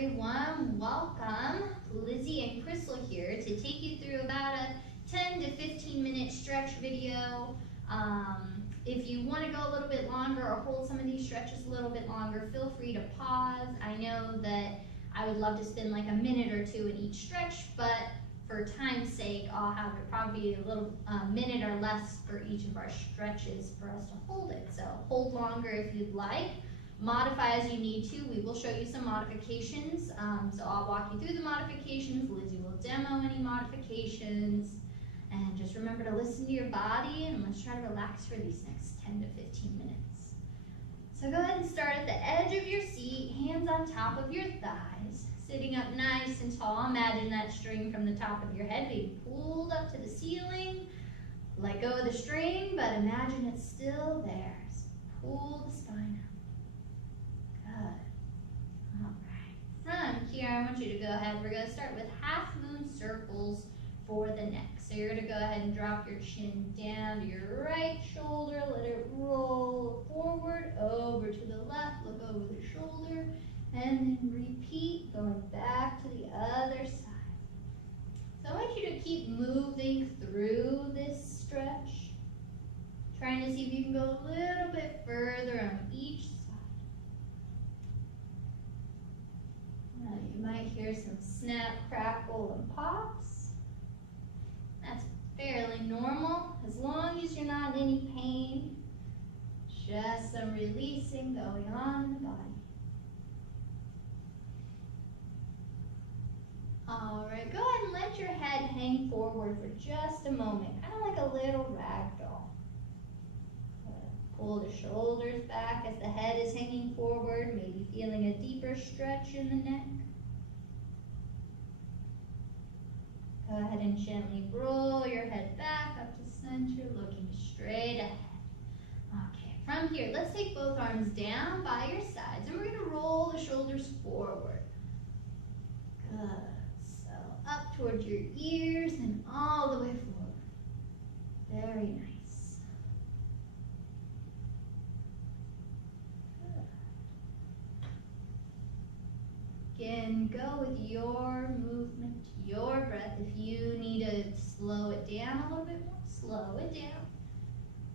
everyone, welcome. Lizzie and Kristel here to take you through about a 10 to 15 minute stretch video. If you want to go a little bit longer or hold some of these stretches a little bit longer, feel free to pause. I know that I would love to spend like a minute or two in each stretch, but for time's sake, I'll have it probably a little minute or less for each of our stretches for us to hold it. So hold longer if you'd like. Modify as you need to. We will show you some modifications. So I'll walk you through the modifications. Lizzie will demo any modifications. And just remember to listen to your body, and let's try to relax for these next 10 to 15 minutes. So go ahead and start at the edge of your seat, hands on top of your thighs, sitting up nice and tall. Imagine that string from the top of your head being pulled up to the ceiling. Let go of the string, but imagine it's still there. So pull the spine up. Good. All right. From here, I want you to go ahead. We're going to start with half moon circles for the neck. So you're going to go ahead and drop your chin down to your right shoulder. Let it roll forward, over to the left. Look over the shoulder. And then repeat, going back to the other side. So I want you to keep moving through this stretch. Trying to see if you can go a little bit further on each side. Now you might hear some snap, crackle, and pops. That's fairly normal, as long as you're not in any pain. Just some releasing going on in the body. All right, go ahead and let your head hang forward for just a moment, kind of like a little rag doll. Pull the shoulders back as the head is hanging forward, maybe feeling a deeper stretch in the neck. Go ahead and gently roll your head back up to center, looking straight ahead. Okay, from here, let's take both arms down by your sides, and we're going to roll the shoulders forward. Good. So up towards your ears and all the way forward. Very nice. Good. Again, go with your movement, your breath. If you need to slow it down a little bit more, slow it down.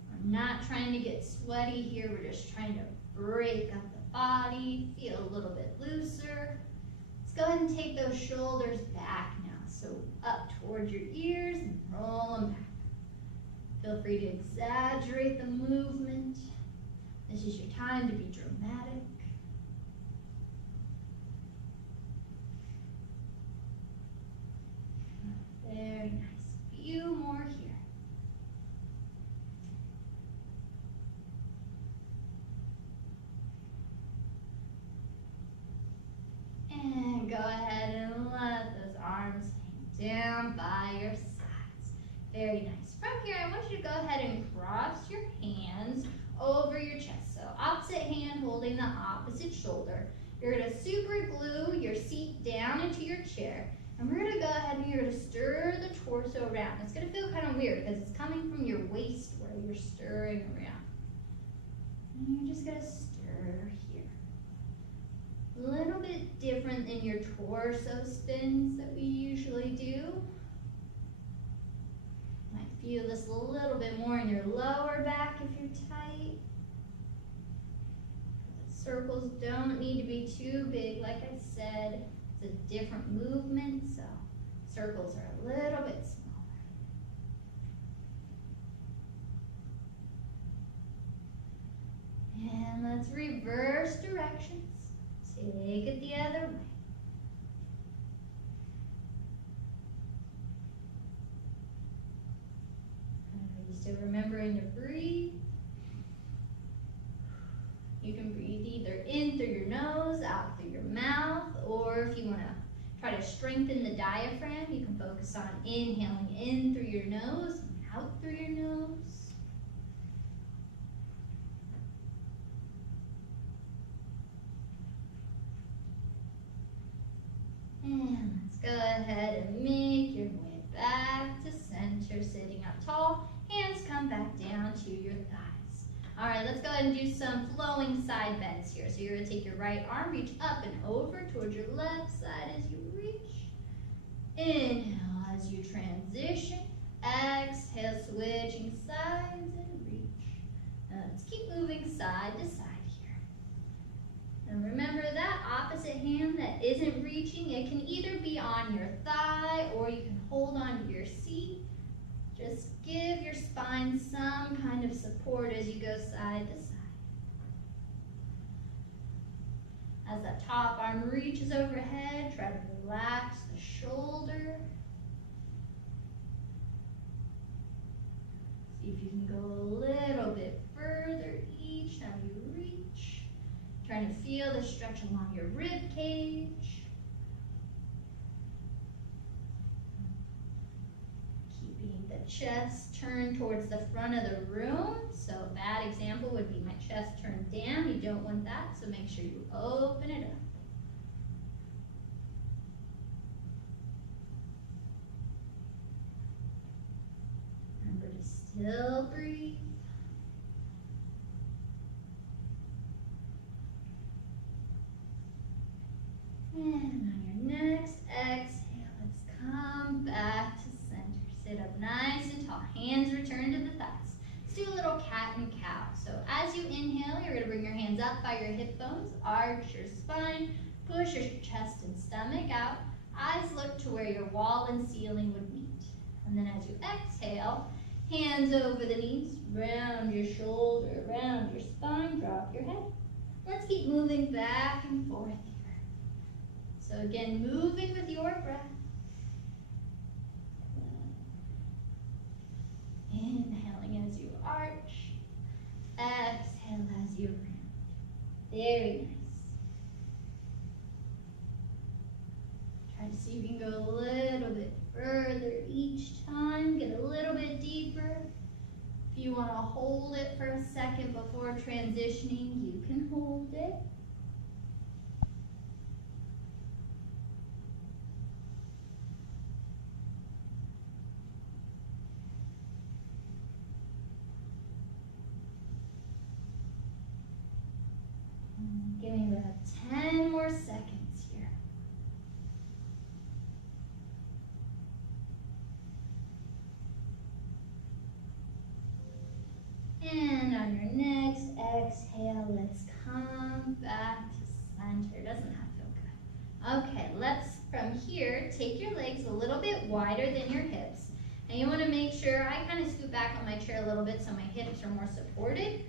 We're not trying to get sweaty here. We're just trying to break up the body, feel a little bit looser. Let's go ahead and take those shoulders back now. So up towards your ears and roll them back. Feel free to exaggerate the movement. This is your time to be dramatic. Very nice. Few more here. And go ahead and let those arms hang down by your sides. Very nice. From here, I want you to go ahead and cross your hands over your chest. So opposite hand holding the opposite shoulder. You're going to super glue your seat down into your chair. And we're going to go ahead and you're going to stir the torso around. It's going to feel kind of weird because it's coming from your waist where you're stirring around. And you're just going to stir here. A little bit different than your torso spins that we usually do. Might feel this a little bit more in your lower back if you're tight. The circles don't need to be too big, like I said. It's a different movement, so circles are a little bit smaller. And let's reverse directions. Take it the other way. Are you still remembering to breathe? You can breathe either in through your nose, out through your mouth, or if you want to try to strengthen the diaphragm, you can focus on inhaling in through your nose and out through your nose. And let's go ahead and make your way back to center, sitting up tall. Hands come back down to your thighs. All right, let's go ahead and do some flowing side bends here. So you're gonna take your right arm, reach up and over towards your left side as you reach. Inhale as you transition. Exhale, switching sides and reach. Now let's keep moving side to side here. And remember that opposite hand that isn't reaching, it can either be on your thigh or you can hold on to your seat. Just give your spine some kind of support as you go side to side. As that top arm reaches overhead, try to relax the shoulder. See if you can go a little bit further each time you reach. Trying to feel the stretch along your rib cage. Keeping the chest turned towards the front of the room. So a bad example would be my chest turned down. You don't want that, so make sure you open it up. Remember to still breathe. And on your next exhale, let's come back to center. Sit up nice and tall. Hands return to the thighs. Let's do a little cat and cow. So as you inhale, you're going to bring your hands up by your hip bones, arch your spine, push your chest and stomach out. Eyes look to where your wall and ceiling would meet. And then as you exhale, hands over the knees, round your shoulder, round your spine, drop your head. Let's keep moving back and forth here. So again, moving with your breath. Inhaling as you arch. Exhale as you round. Very nice. Try to see if you can go a little bit further each time. Get a little bit deeper. If you want to hold it for a second before transitioning, you can hold it. Give me about 10 more seconds here. And on your next exhale, let's come back to center. Doesn't that feel good? Okay, let's, from here, take your legs a little bit wider than your hips. And you want to make sure, I kind of scoot back on my chair a little bit so my hips are more supported.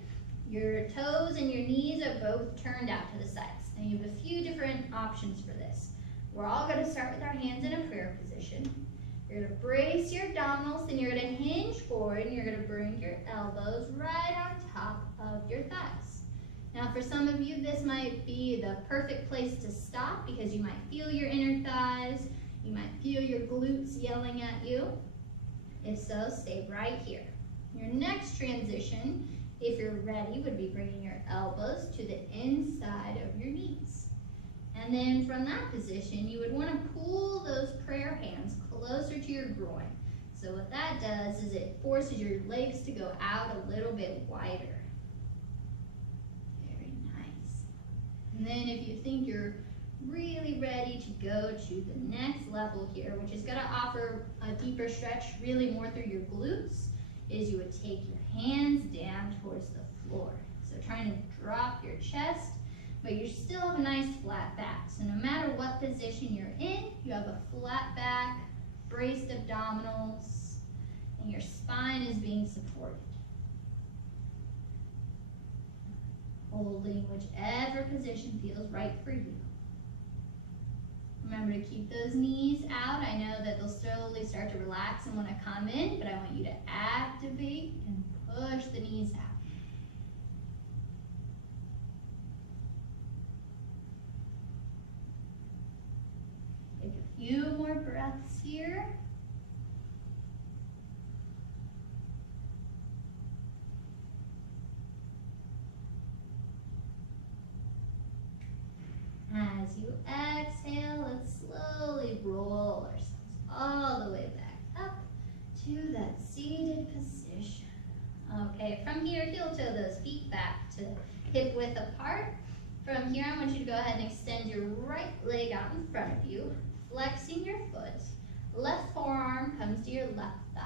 Your toes and your knees are both turned out to the sides. Now you have a few different options for this. We're all going to start with our hands in a prayer position. You're going to brace your abdominals, then you're going to hinge forward, and you're going to bring your elbows right on top of your thighs. Now for some of you, this might be the perfect place to stop because you might feel your inner thighs, you might feel your glutes yelling at you. If so, stay right here. Your next transition, if you're ready, would be bringing your elbows to the inside of your knees. And then from that position, you would want to pull those prayer hands closer to your groin. So what that does is it forces your legs to go out a little bit wider. Very nice. And then if you think you're really ready to go to the next level here, which is going to offer a deeper stretch, really more through your glutes, is you would take your hands down towards the floor. So trying to drop your chest, but you still have a nice flat back. So no matter what position you're in, you have a flat back, braced abdominals, and your spine is being supported. Holding whichever position feels right for you. Remember to keep those knees out. I know that they'll slowly start to relax and want to come in, but I want you to activate and push the knees out. Take a few more breaths here. As you exhale, let's slowly roll ourselves all the way back up to that seated position. Okay, from here, heel toe those feet back to hip width apart. From here, I want you to go ahead and extend your right leg out in front of you, flexing your foot. Left forearm comes to your left thigh.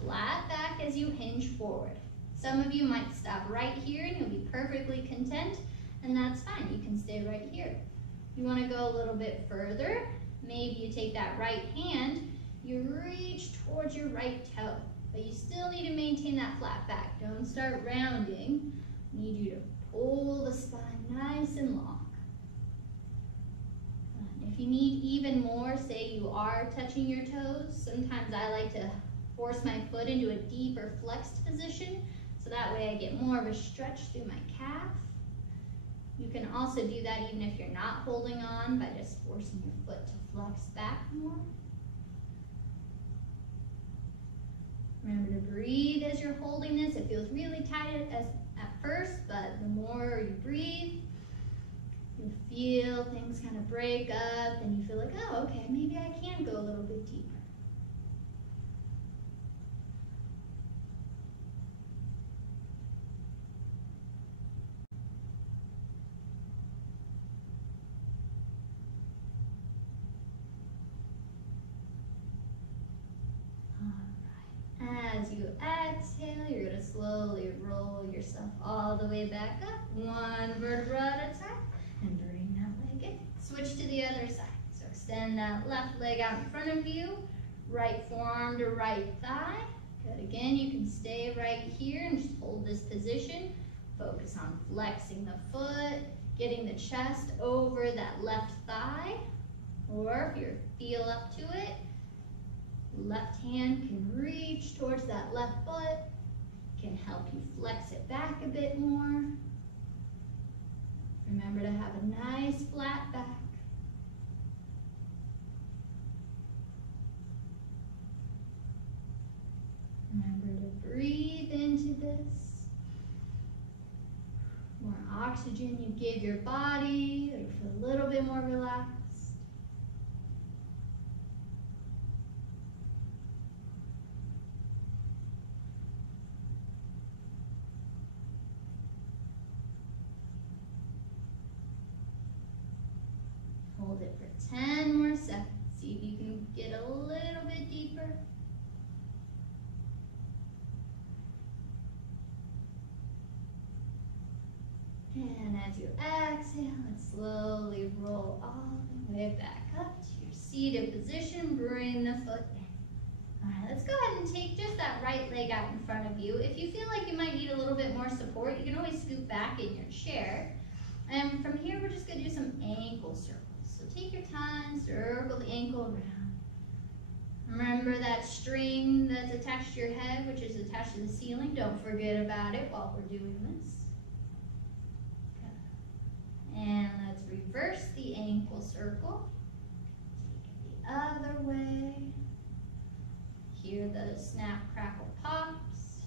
Flat back as you hinge forward. Some of you might stop right here and you'll be perfectly content, and that's fine. You can stay right here. You want to go a little bit further. Maybe you take that right hand, you reach towards your right toe, but you still need to maintain that flat back. Don't start rounding. I need you to pull the spine nice and long. If you need even more, say you are touching your toes, sometimes I like to force my foot into a deeper flexed position, so that way I get more of a stretch through my calf. You can also do that even if you're not holding on by just forcing your foot to flex back more. Remember to breathe as you're holding this. It feels really tight at first, but the more you breathe, you feel things kind of break up and you feel like, oh, okay, maybe I can go a little bit deeper. As you exhale, you're going to slowly roll yourself all the way back up, one vertebra at a time, and bring that leg in. Switch to the other side. So extend that left leg out in front of you, right forearm to right thigh. Good. Again, you can stay right here and just hold this position. Focus on flexing the foot, getting the chest over that left thigh, or if you feel up to it, left hand can reach towards that left butt, can help you flex it back a bit more. Remember to have a nice flat back. Remember to breathe into this. More oxygen you give your body, you feel a little bit more relaxed. Hold it for 10 more seconds. See if you can get a little bit deeper. And as you exhale, let's slowly roll all the way back up to your seated position. Bring the foot in. All right, let's go ahead and take just that right leg out in front of you. If you feel like you might need a little bit more support, you can always scoot back in your chair. And from here, we're just going to do some ankle circles. So take your time, circle the ankle around. Remember that string that's attached to your head, which is attached to the ceiling. Don't forget about it while we're doing this. And let's reverse the ankle circle. Take it the other way. Hear the snap, crackle, pops.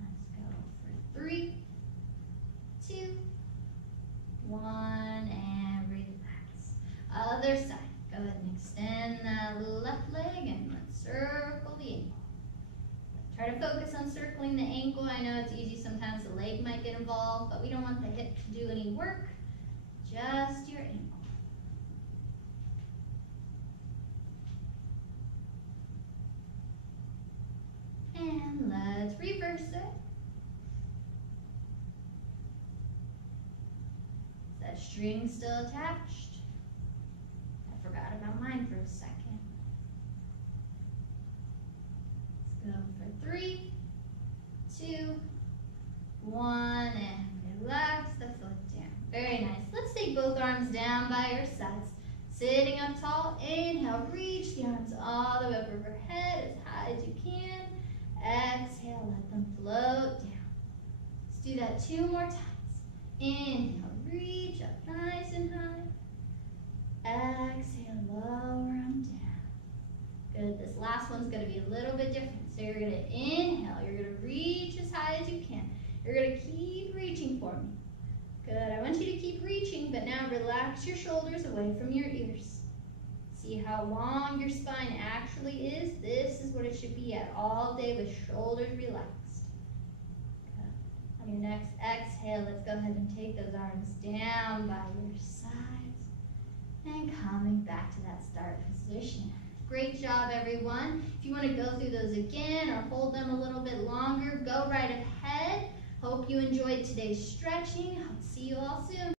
Let's go for 3, 2, 1, and relax. Other side. Go ahead and extend that left leg and let's circle the ankle. Try to focus on circling the ankle. I know it's easy, sometimes the leg might get involved, but we don't want the hip to do any work, just your ankle. And let's reverse it. Is that string still attached? I forgot about mine for a second. Go for 3, 2, 1, and relax the foot down. Very nice. Let's take both arms down by your sides. Sitting up tall, inhale, reach the arms all the way up overhead as high as you can. Exhale, let them float down. Let's do that 2 more times. Inhale, reach up nice and high. Exhale, lower them down. Good. This last one's going to be a little bit different. So you're going to inhale. You're going to reach as high as you can. You're going to keep reaching for me. Good. I want you to keep reaching, but now relax your shoulders away from your ears. See see how long your spine actually is. This is what it should be at all day with shoulders relaxed. Okay. On your next exhale, let's go ahead and take those arms down by your sides and coming back to that start position. Great job, everyone. If you want to go through those again or hold them a little bit longer, go right ahead. Hope you enjoyed today's stretching. I'll see you all soon.